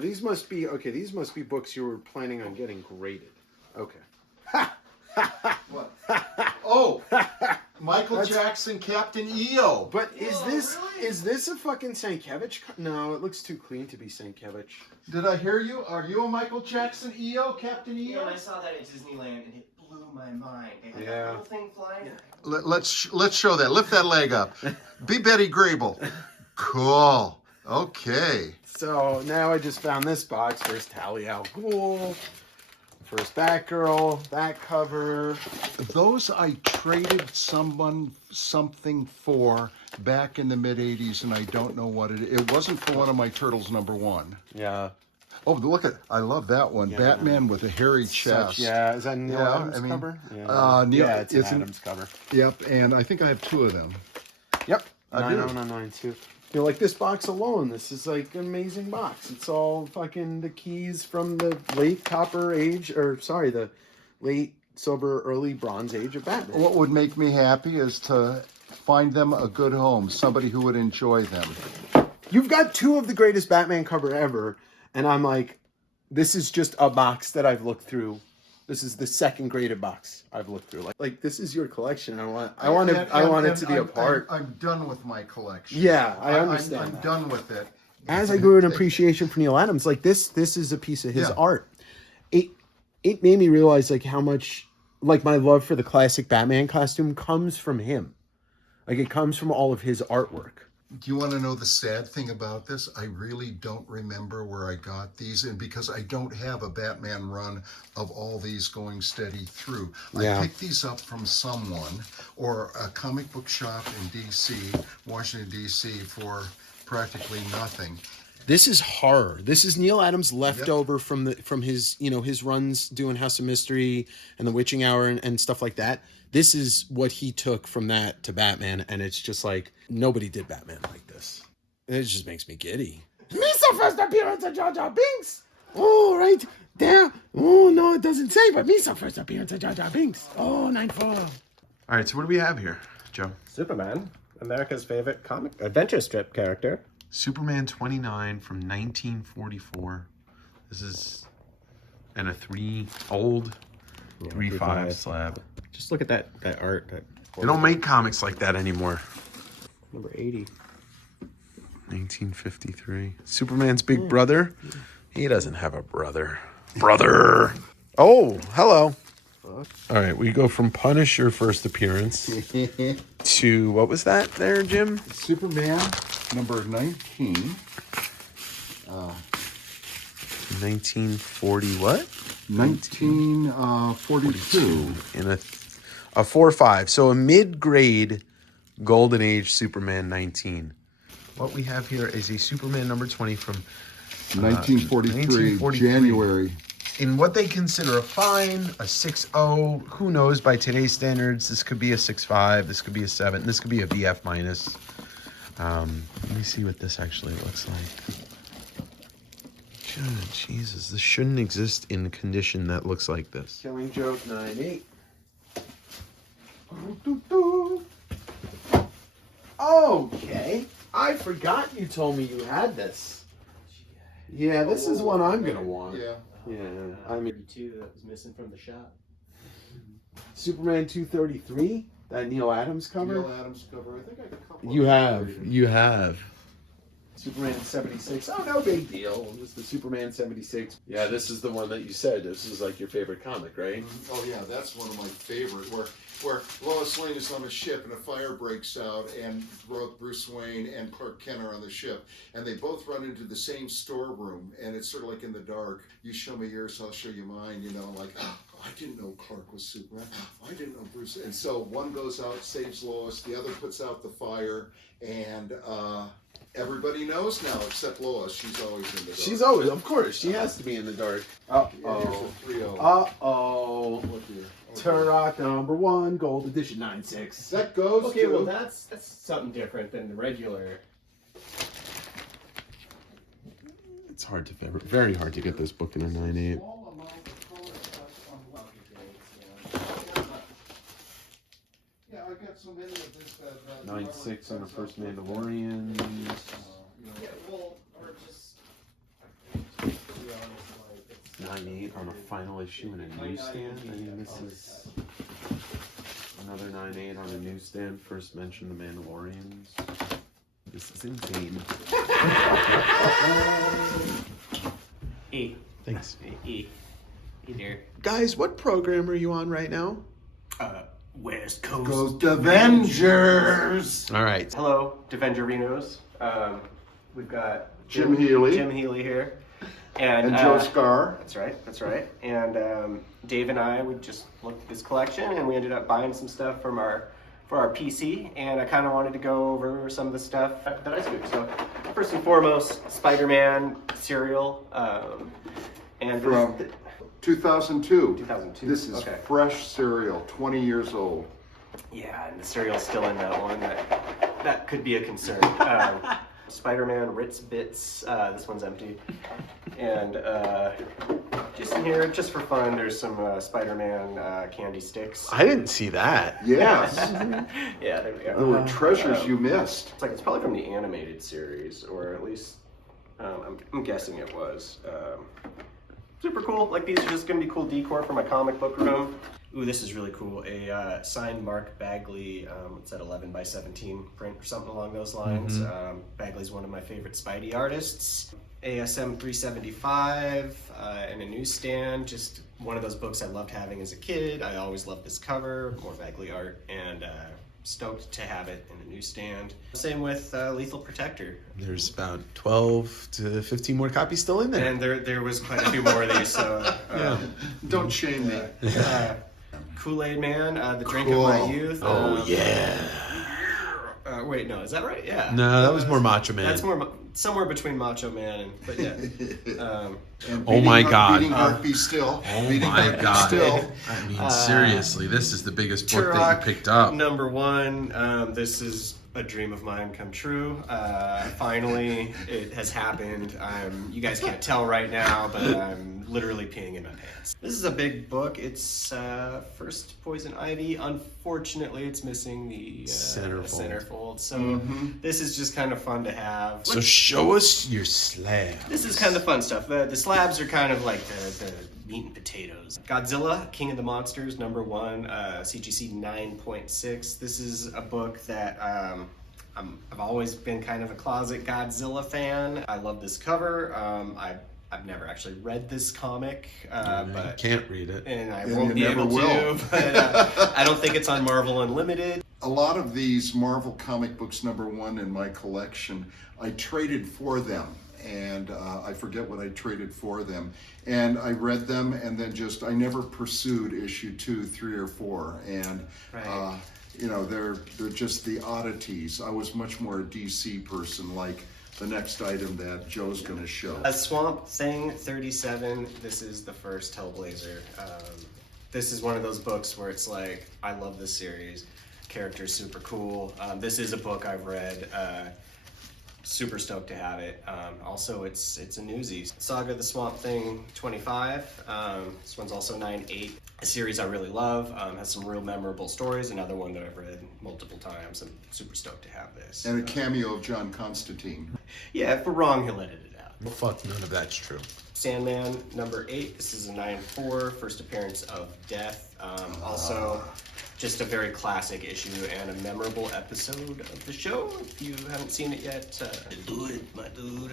These must be These must be books you were planning on getting graded. Okay. What? Oh, Michael Jackson, Captain EO. But is this a fucking Sienkiewicz? No, it looks too clean to be Sienkiewicz. Did I hear you? Are you a Michael Jackson EO, Captain EO? Yeah, and I saw that at Disneyland, and it blew my mind. They had that little thing flying. Let's show that. Lift that leg up. Be Betty Grable. Cool. Okay. So now I just found this box. First Talia al Ghul. First Batgirl. That cover. Those I traded something for back in the mid '80s, and I don't know what it wasn't for one of my Turtles #1. Yeah. Oh, look at! I love that one. Yeah. Batman with a hairy chest. Is that Neil Adams cover? Yeah. It's an Adams cover. Yep, and I think I have 2 of them. Yep. I do. 9099 too. Like this box alone, this is like an amazing box. It's all fucking the keys from the late Copper Age, the late Silver, early Bronze Age of Batman. What would make me happy is to find them a good home, somebody who would enjoy them. You've got 2 of the greatest Batman cover ever, and I'm like, this is just a box that I've looked through. This is the second graded box I've looked through. Like this is your collection. I want it to be a part. I'm done with my collection. Yeah, I understand. I'm done with it. As I grew an appreciation for Neil Adams, like this is a piece of his art. It made me realize like how much like my love for the classic Batman costume comes from him. Like it comes from all of his artwork. Do you want to know the sad thing about this? I really don't remember where I got these, and because I don't have a Batman run of all these going steady through. Yeah. I picked these up from someone or a comic book shop in D.C., Washington, D.C., for practically nothing. This is horror. This is Neil Adams leftover from his his runs doing House of Mystery and The Witching Hour and stuff like that. This is what he took from that to Batman, and it's just like nobody did Batman like this. It just makes me giddy. Misa first appearance of Jar Jar Binks. Oh, right there. Oh no, it doesn't say, but Misa first appearance of Jar Jar Binks. Oh, 94. All right, so what do we have here, Joe? Superman, America's favorite comic adventure strip character. Superman 29 from 1944. This is and a 3.5 slab. Just look at that art. They don't make comics like that anymore. Number 80. 1953. Superman's big brother. He doesn't have a brother. Brother. Oh, hello. All right, we go from Punisher first appearance to what was that there, Jim? Superman number 19. 1940 what? 1942. In a 4/5. So a mid-grade Golden Age Superman 19. What we have here is a Superman number 20 from 1943, January. In what they consider a fine, a 6.0. Who knows, by today's standards, this could be a 6.5, this could be a 7, this could be a BF minus. Let me see what this actually looks like. Good Jesus, this shouldn't exist in a condition that looks like this. Killing Joke 9-8. Okay. I forgot you told me you had this. Yeah, this is one I'm going to want. Yeah. Yeah. I mean, 32 that was missing from the shop. Superman 233, that Neil Adams cover. Neil Adams cover. I think I got a couple. You have. Superman 76. Oh, no big deal. Just the Superman 76. Yeah, this is the one that you said. This is like your favorite comic, right? Oh yeah, that's one of my favorite. Where Lois Lane is on a ship and a fire breaks out, and both Bruce Wayne and Clark Kent are on the ship, and they both run into the same storeroom, and it's sort of like in the dark. You show me yours, I'll show you mine. You know, like I didn't know Clark was Superman. I didn't know Bruce. And so one goes out, saves Lois. The other puts out the fire, and everybody knows now except Lois. She's always in the dark. She's always, of course, she has to be in the dark. Uh-oh. Here's a 3-0. Uh-oh. Look here. Turok number 1, gold edition 9.6. That goes Okay, to... well that's something different than the regular. It's hard to very hard to get this book in a 9.8. Yeah, I got so many of this that 9.6 on the first Mandalorian. Yeah, well, or just 9.8 on a final issue in a newsstand. I mean, this is another 9.8 on a newsstand. First mention The Mandalorians. This is insane. E. Thanks. E. E dear. Guys, what program are you on right now? West Coast. Goes Davengers. All right. Hello, Davengerinos. We've got Jim Healy. Jim Healy here. And And Joe Scar. That's right. And Dave and I, we just looked at this collection and we ended up buying some stuff for our PC, and I kind of wanted to go over some of the stuff that I scooped. So first and foremost, Spider-Man cereal. And From 2002. 2002. This is okay. fresh cereal, 20 years old. Yeah, and the cereal's still in that one. That could be a concern. Spider-Man Ritz Bits. This one's empty. And just in here, just for fun, there's some Spider-Man candy sticks. I didn't see that. Yes. Yeah, there we There go. were treasures you missed. It's probably from the animated series, or at least I'm guessing it was. Super cool. Like, these are just gonna be cool decor for my comic book room. Ooh, this is really cool. A signed Mark Bagley, it's that 11 by 17 print or something along those lines. Bagley's one of my favorite Spidey artists. ASM 375 in a newsstand. Just one of those books I loved having as a kid. I always loved this cover, more Bagley art, and stoked to have it in a newsstand. Same with Lethal Protector. There's about 12 to 15 more copies still in there. And there was quite a few more of these, so... Don't shame me. Kool-Aid Man, The Drink of My Cool. Youth. Oh, yeah. Wait, no, is that right? Yeah. No, that was more Macho Man. That's more somewhere between Macho Man and, but yeah. And Oh my God. Beating Heart Be Still. Oh Beating my Heart Be God. Still. I mean, seriously, this is the biggest book that Turok, you picked up. number 1. This is a dream of mine come true. Finally, it has happened. You guys can't tell right now, but I'm literally peeing in my pants. This is a big book. It's First Poison Ivy. Unfortunately, it's missing the centerfold. So this is just kind of fun to have. So show us your slab. This is kind of fun stuff. The slabs are kind of like the meat and potatoes. Godzilla, King of the Monsters, number 1, CGC 9.6. This is a book that I've always been kind of a closet Godzilla fan. I love this cover. I've never actually read this comic, but Can't read it. and I And won't you be never able will. to. But I don't think it's on Marvel Unlimited. A lot of these Marvel comic books, number 1 in my collection, I traded for them. And I forget what I traded for them. And I read them and then I never pursued issue 2, 3, or 4. And, Right. you know, they're just the oddities. I was much more a DC person, like the next item that Joe's going to show. A Swamp Thing 37. This is the first Hellblazer. This is one of those books where it's like, I love this series. Character's super cool. This is a book I've read. Super stoked to have it. Also, it's a newsie. Saga the Swamp Thing 25. This one's also 9.8. A series I really love. Has some real memorable stories. Another one that I've read multiple times. I'm super stoked to have this. And a cameo of John Constantine. Yeah, if we're wrong, he'll edit it out. Well, fuck, none of that's true. Sandman number 8. This is a 9.4, first appearance of Death. Also, just a very classic issue and a memorable episode of the show. If you haven't seen it yet, do it, my dude.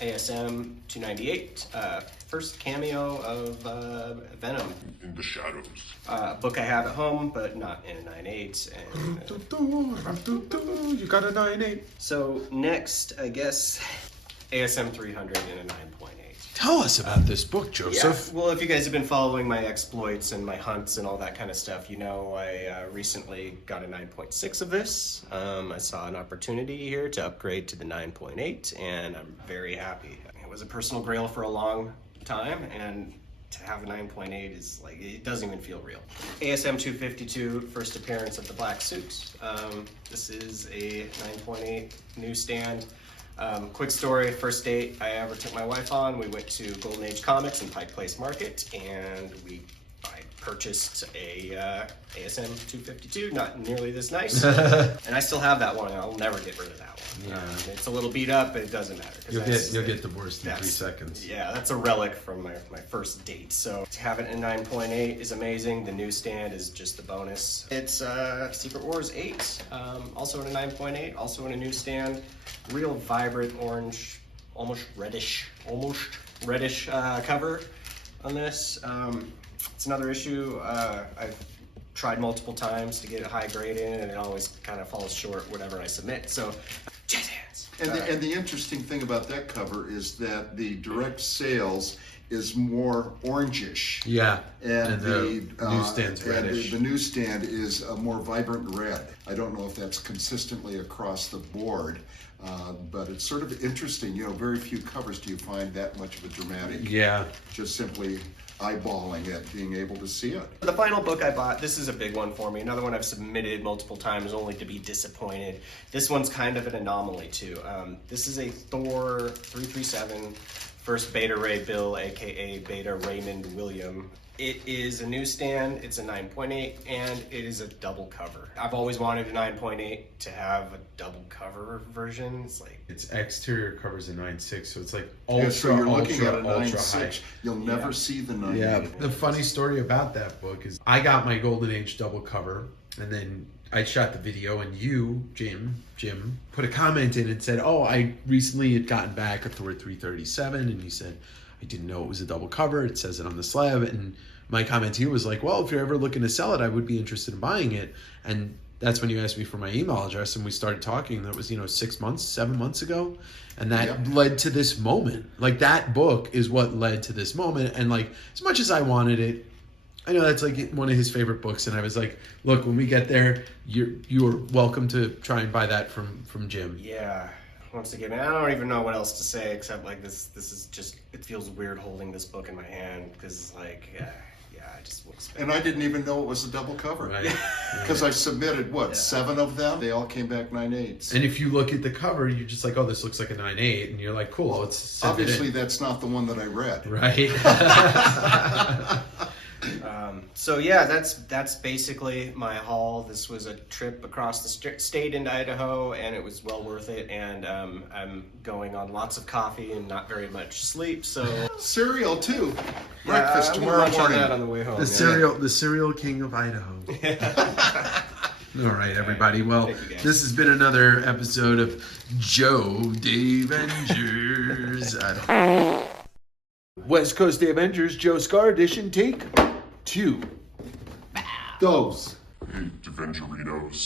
ASM 298, first cameo of Venom. In the shadows. A book I have at home, but not in a 9.8. And, You got a 9.8. so next, I guess, ASM 300 and a 9.8. Tell us about this book, Joseph. Yeah, well, if you guys have been following my exploits and my hunts and all that kind of stuff, you know I recently got a 9.6 of this. I saw an opportunity here to upgrade to the 9.8, and I'm very happy. It was a personal grail for a long time, and to have a 9.8 is like, it doesn't even feel real. ASM 252, first appearance of the Black Suit. This is a 9.8 newsstand. Quick story, first date I ever took my wife on, we went to Golden Age Comics in Pike Place Market, and I purchased a ASM 252, not nearly this nice, and I still have that one. And I'll never get rid of that one. Yeah. It's a little beat up, but it doesn't matter. You'll get divorced in 3 seconds. Yeah, that's a relic from my first date. So to have it in 9.8 is amazing. The newsstand is just a bonus. It's Secret Wars 8, also in a 9.8, also in a newsstand. Real vibrant orange, almost reddish cover on this. It's another issue I've tried multiple times to get a high grade in, and it always kind of falls short whatever I submit. So, jazz hands. And the interesting thing about that cover is that the direct sales is more orangish. Yeah, And the newsstand's and reddish. the newsstand is a more vibrant red. I don't know if that's consistently across the board, but it's sort of interesting. You know, very few covers do you find that much of a dramatic. Yeah. Just simply eyeballing it, being able to see it. The final book I bought, this is a big one for me. Another one I've submitted multiple times only to be disappointed. This one's kind of an anomaly too. This is a Thor 337 first Beta Ray Bill, aka Beta Raymond William. It is a newsstand, it's a 9.8, and it is a double cover. I've always wanted a 9.8 to have a double cover version. It's like Its exterior covers a 9.6, so it's like Yeah, so you're looking at a ultra high. 9.6. You'll never see the 9.8. Yeah, the funny story about that book is I got my Golden Age double cover, and then I shot the video, and you, Jim, put a comment in and said, "Oh, I recently had gotten back a Thor 337," and you said, "I didn't know it was a double cover. It says it on the slab." And my comment to you was like, "Well, if you're ever looking to sell it, I would be interested in buying it." And that's when you asked me for my email address, and we started talking. That was 7 months ago, and that led to this moment. Like, that book is what led to this moment. And like, as much as I wanted it, I know that's like one of his favorite books, and I was like, "Look, when we get there, you're welcome to try and buy that from Jim." yeah. Once again, I don't even know what else to say except like this is just, it feels weird holding this book in my hand because like, I just will expect. And I didn't even know it was a double cover. Right. Because I submitted, 7 of them? They all came back 9.8s. And if you look at the cover, you're just like, "Oh, this looks like a 9.8," and you're like, "Cool, let's send Obviously, it in." that's not the one that I read. Right. So yeah, that's basically my haul. This was a trip across the state into Idaho, and it was well worth it. And I'm going on lots of coffee and not very much sleep. So Cereal, too. yeah, Breakfast I'm gonna tomorrow munch on morning. that on the way home. The cereal king of Idaho. All right, everybody. Well, Thank you, guys. this has been another episode of Joe Davengers. West Coast Davengers, Joe Scar Edition, take 2. Those. Hey, Davengerinos.